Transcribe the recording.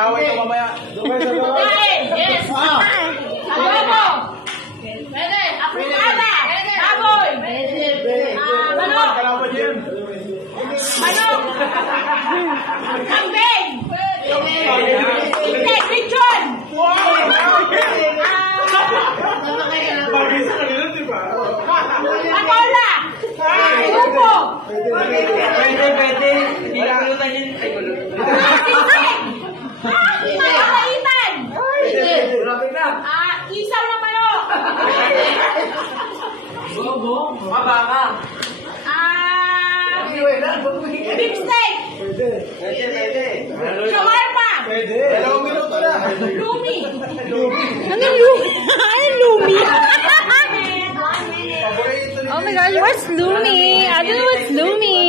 Mag-away ka mamaya. Yes! Adobo! Pwede! Aprikada! Baboy! Manok! Manok! Kambing! Itik! Lechon! Patola! Upo! Pwede. Hindi na kulutan yun. Ay, kulutan. Malakaitan! Lapit na. Isaw na manok! Bobo. Mabaka. Beef steak! Pwede. Shawarma! Pwede. 2 minuto na. Lumi! Anong Lumi? Ay, Lumi! Oh my gosh, what's Lumi? I don't know what's Lumi.